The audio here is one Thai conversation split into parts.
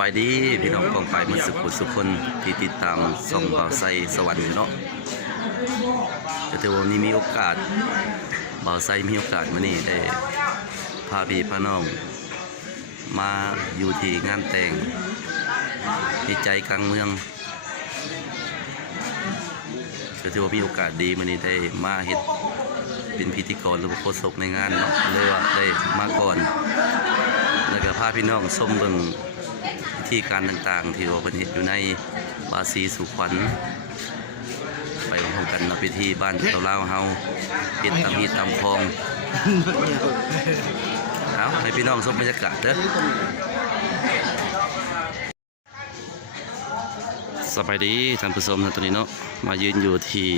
บายดีพี่น้องกองไปมือสุขุสุคนที่ติดตามส่องบ่าวไซสวรรค์เนาะแต่ถือว่าวันนี้มีโอกาสบ่าวไซมีโอกาสมานี่ได้พาพี่พาน้องมาอยู่ที่งานแต่งที่ใจกลางเมืองก็ถือว่ามีโอกาสดีมานี่ได้มาเฮ็ดเป็นพิธีกรหรือโฆษกในงานเนาะเลยว่าได้มาก่อน แล้วก็พาพี่น้องชมเบิ่ง ธีการต่างๆ ที่ว่าเพิ่นเฮ็ดอยู่ในบาซีสุขวัญไปพร้อมกันเนะพิธีบ้านเราลาเฮาเฮ็ดตามีตามคลองเอาให้พี่น้องชมบรรยากาศเด้อสบายดีท่านผู้ชมนะตอนนี้เนาะมายืนอยู่ที่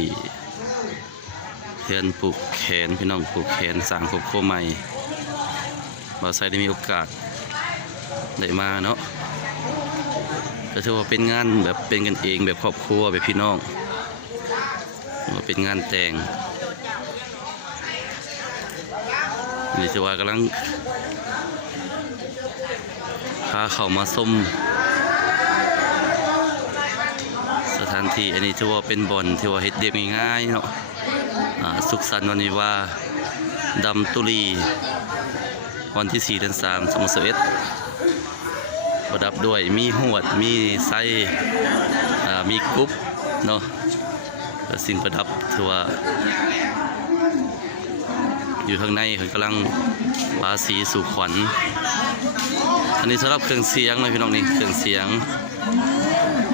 เฮือนปลูกแขนพี่น้องปลูกแขนสร้างครอบครัวใหม่บ่าวไซได้มีโอกาสได้มาเนาะ ก็ถือว่าเป็นงานแบบเป็นกันเองแบบครอบครัวแบบพี่น้องว่าเป็นงานแต่งนี่จะว่ากำลังพาเขามาส้มสถานที่อันนี้ถือว่าเป็นบ่อนที่ว่าเฮ็ดเรียบง่ายๆเนาะสุขสันต์วันนี้ว่าดำตุลีวันที่4เดือน3 2021 ประดับด้วยมีหวด มีไส้มีกรุ๊ปเนาะและสิ่งประดับถือว่า อยู่ข้างในเขากำลังวาสีสู่ขวัญ อันนี้สำหรับเครื่องเสียงนะพี่น้องนี่เครื่องเสียง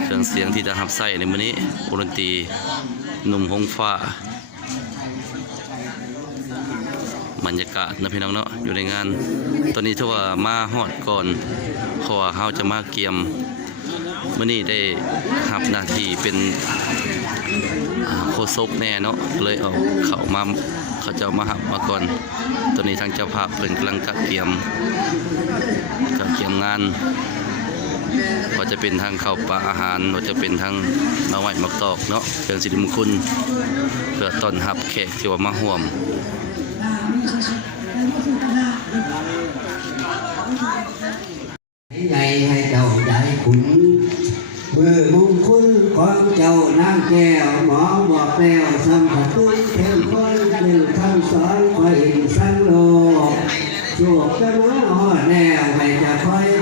เครื่องเสียงที่จะหับใส่ในมื้อนี้วงดนตรีหนุ่มหงฟ้า บรรยากาศนะพี่น้องเนาะอยู่ในงาน ตอนนี้ถ้าว่ามาฮอดก่อนเพราะว่าเฮาจะมาเกียมมื้อนี้ได้รับหน้าที่เป็นโคศกแน่เนาะเลยเอาเขามาเขาจะมาหับมาก่อนตอนนี้ทางเจ้าภาพเพิ่นกำลังกักเกียมกักเกียมงานว่าจะเป็นทางข้าวปลาอาหารว่าจะเป็นทางมาไหวมักตอกเนาะเครื่อสิริมงคลเพื่อต้อนรับแขกที่ว่ามาร่วม ใหญ่ให้เจ้าใหญ่ขุนเมื่อมุงคุณของเจ้านางแก้วหมอบอกแล้วสัมผัสตุ้ยเทมคนหนึ่งคำสอนคอยสังโลกโชคจะมาหอดแนวไม่จะคอย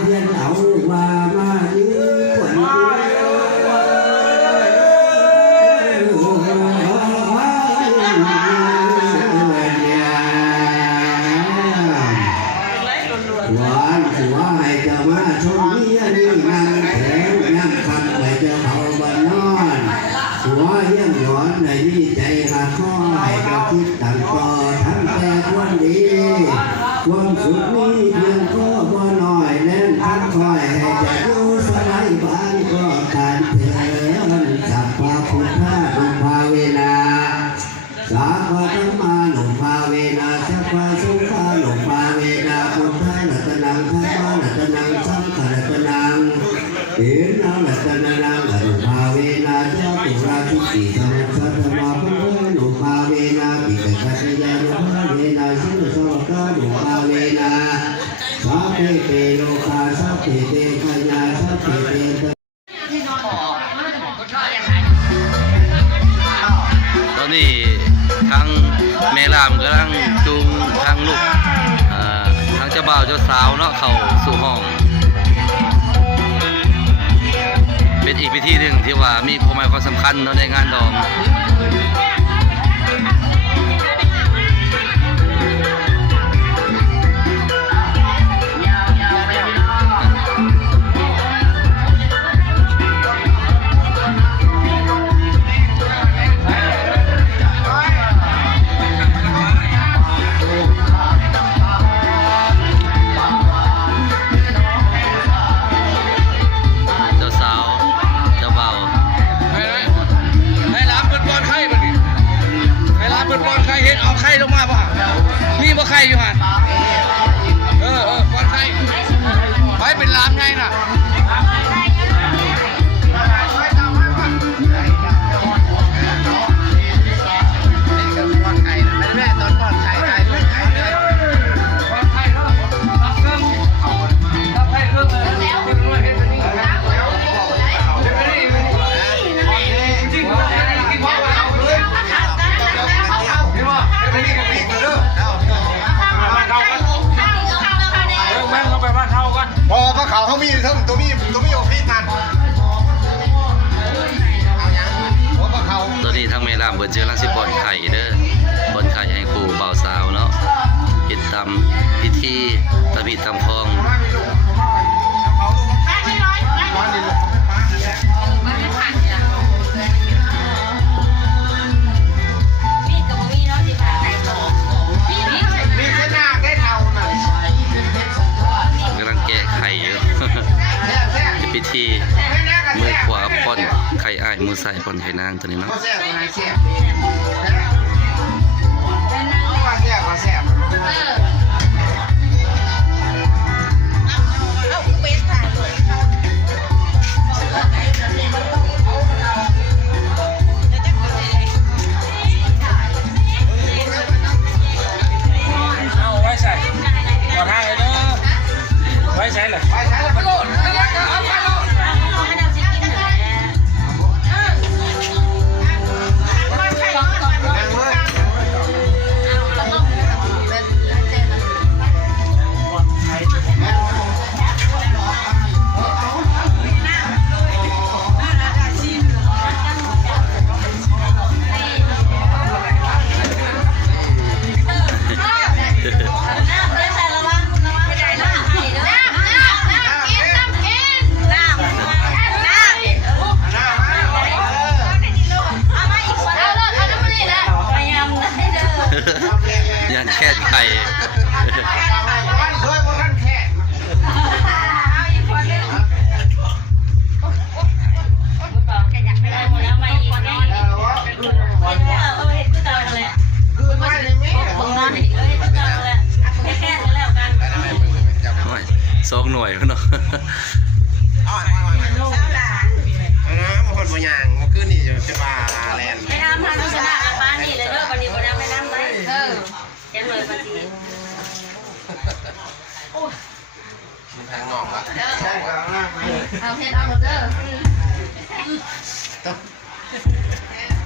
สุขนี้เพียงก็บ่น้อยแน่นทั้งคอยให้จะอยู่สลายบ้านก็การเถินสัพพะพุทธานุภาเวนาสาขะธรรมานุภาเวนะสัพพะสุขานุภาเวนะพุทธานัตนังธรรมานัตนังสังฆนัตนังเห็นนานัตนานังอนุภาเวนะเจ้าตุราชิติ สัพเตโลกาสัพเพเตขยาสัพเพเตตอนนี้ทางแม่ลามกำลังจูงทางลูกอ่าทางเจ้าบ่าวเจ้าสาวเนาะเข้าสู่ห้อง เป็นอีกพิธีหนึ่งที่ว่ามีความหมายความสำคัญเนาะในงานดองีทั้ตัวมีตัวมีโอเคตันตัวนี้ทางเมลามเบิร์เจอรังสิบอนไข่เด้อบอนไข่ให้คูเบาสาวเนาะกินตำพิธีตะพิดตำคอง ร้านนี้ลูก ข่อ้ายมือซ้ายป้อนไข่นางตัวนี้เนาะ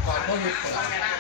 ก่อนพวกนี้เปิด